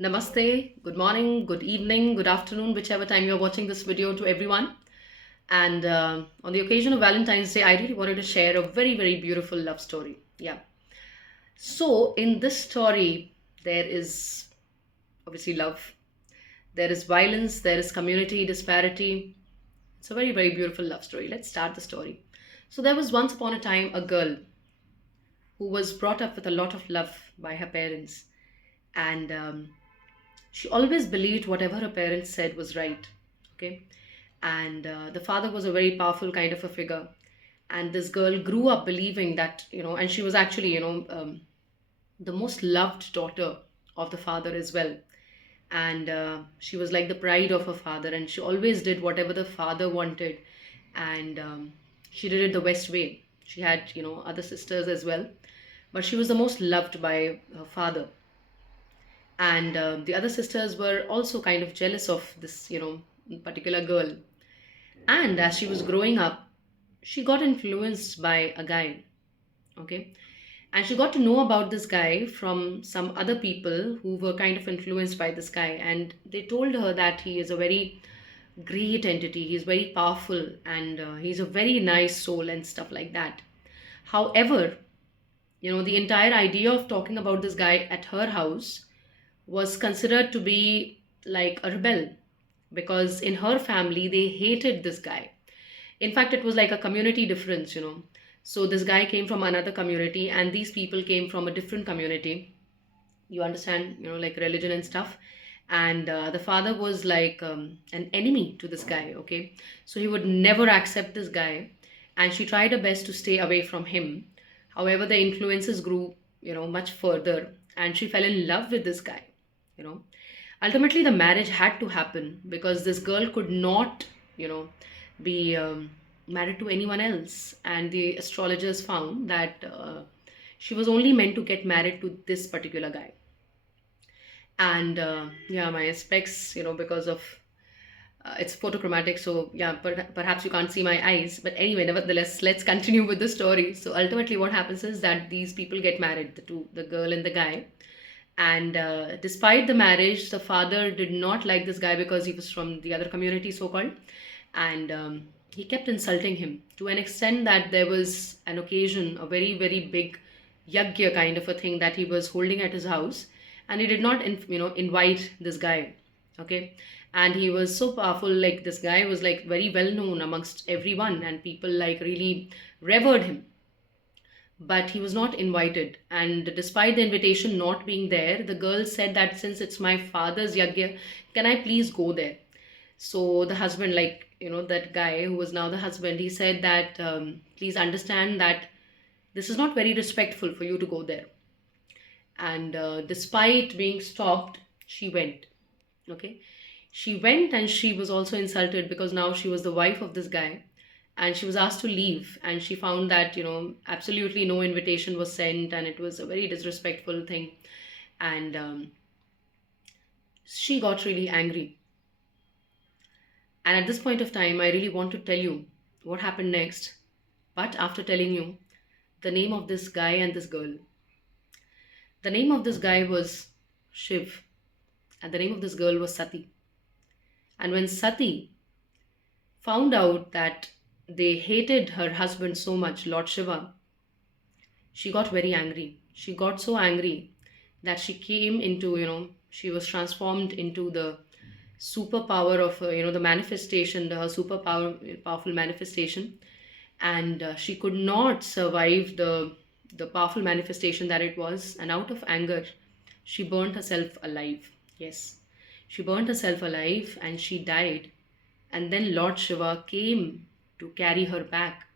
Namaste, good morning, good evening, good afternoon, whichever time you're watching this video to everyone. And on the occasion of Valentine's Day, I really wanted to share a very, very beautiful love story. Yeah. So, in this story, there is obviously love, there is violence, there is community disparity. It's a very, very beautiful love story. Let's start the story. So, there was once upon a time a girl who was brought up with a lot of love by her parents. And she always believed whatever her parents said was right. Okay. And the father was a very powerful kind of a figure. And this girl grew up believing that, and she was actually, the most loved daughter of the father as well. And she was like the pride of her father, and she always did whatever the father wanted. And she did it the best way. She had, other sisters as well, but she was the most loved by her father. And the other sisters were also kind of jealous of this particular girl. And as she was growing up, she got influenced by a guy. Okay. And she got to know about this guy from some other people who were kind of influenced by this guy, and they told her that he is a very great entity, he's very powerful, and he's a very nice soul and stuff like that. However, the entire idea of talking about this guy at her house was considered to be like a rebel, because in her family they hated this guy. In fact, it was like a community difference. So this guy came from another community and these people came from a different community. You understand, like religion and stuff. And the father was like an enemy to this guy. Okay. So he would never accept this guy, and she tried her best to stay away from him. However, the influences grew, much further, and she fell in love with this guy. you know Ultimately the marriage had to happen because this girl could not be married to anyone else, and the astrologers found that she was only meant to get married to this particular guy. And yeah, my specs, because of it's photochromatic, so yeah, perhaps you can't see my eyes, but anyway, nevertheless, let's continue with the story. So ultimately what happens is that these people get married, the girl and the guy. And despite the marriage, the father did not like this guy because he was from the other community, so called. And he kept insulting him to an extent that there was an occasion, a very, very big yagya kind of a thing that he was holding at his house. And he did not, invite this guy. Okay. And he was so powerful. Like, this guy was like very well known amongst everyone, and people like really revered him, but he was not invited. And despite the invitation not being there, the girl said that since it's my father's yagya, can I please go there? So the husband, like, that guy who was now the husband, he said that please understand that this is not very respectful for you to go there. And despite being stopped, she went. Okay. She went, and she was also insulted because now she was the wife of this guy, and she was asked to leave, and she found that absolutely no invitation was sent, and it was a very disrespectful thing. And she got really angry. And at this point of time, I really want to tell you what happened next, but after telling you the name of this guy and this girl. The name of this guy was Shiv, and the name of this girl was Sati. And when Sati found out that they hated her husband so much, Lord Shiva, she got very angry. She got so angry that she came into, she was transformed into the superpower of, the manifestation, her powerful manifestation. And she could not survive the powerful manifestation that it was. And out of anger, she burnt herself alive. Yes, she burnt herself alive and she died. And then Lord Shiva came to carry her back.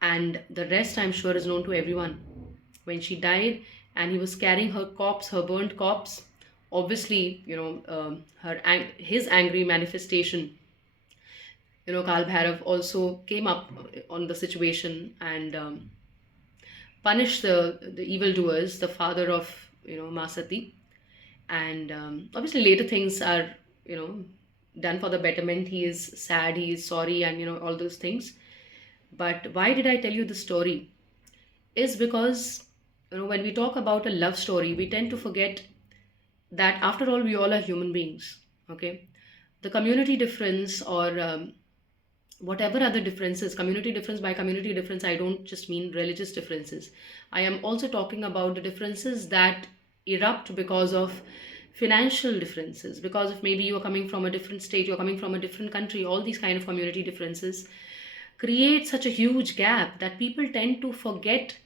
And the rest, I'm sure, is known to everyone. When she died and he was carrying her corpse, her burnt corpse, obviously, his angry manifestation, Kal Bhairav also came up on the situation and punished the evildoers, the father of, Masati. And obviously later things are, done for the betterment. He is sad, he is sorry, and all those things. But why did I tell you the story is because when we talk about a love story, we tend to forget that after all, we all are human beings. Okay. The community difference, or whatever other differences, community difference, by community difference I don't just mean religious differences. I am also talking about the differences that erupt because of financial differences, because of maybe you're coming from a different state, you're coming from a different country. All these kind of community differences create such a huge gap that people tend to forget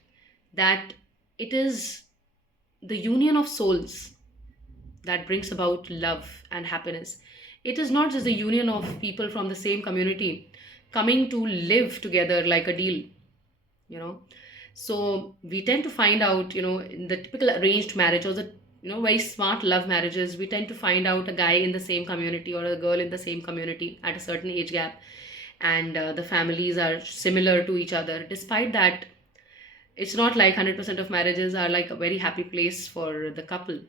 that it is the union of souls that brings about love and happiness. It is not just the union of people from the same community coming to live together like a deal, you know. So we tend to find out, in the typical arranged marriage, or the very smart love marriages, we tend to find out a guy in the same community or a girl in the same community at a certain age gap, and the families are similar to each other. Despite that, it's not like 100% of marriages are like a very happy place for the couple.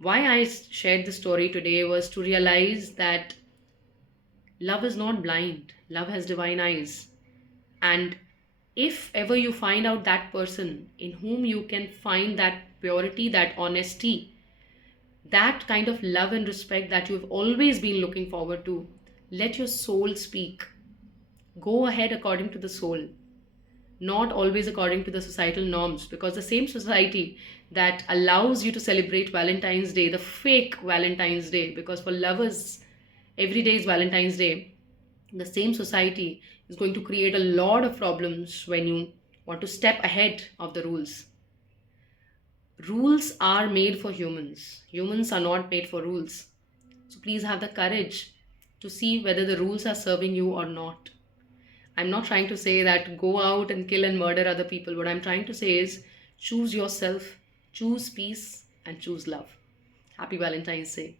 Why I shared this story today was to realize that love is not blind, love has divine eyes. And if ever you find out that person in whom you can find that purity, that honesty, that kind of love and respect that you've always been looking forward to, let your soul speak. Go ahead according to the soul, not always according to the societal norms, because the same society that allows you to celebrate Valentine's Day, the fake Valentine's Day, because for lovers every day is Valentine's Day, the same society is going to create a lot of problems when you want to step ahead of the rules. Rules are made for humans, humans are not made for rules. So please have the courage to see whether the rules are serving you or not. I'm not trying to say that go out and kill and murder other people. What I'm trying to say is choose yourself, choose peace, and choose love. Happy Valentine's Day.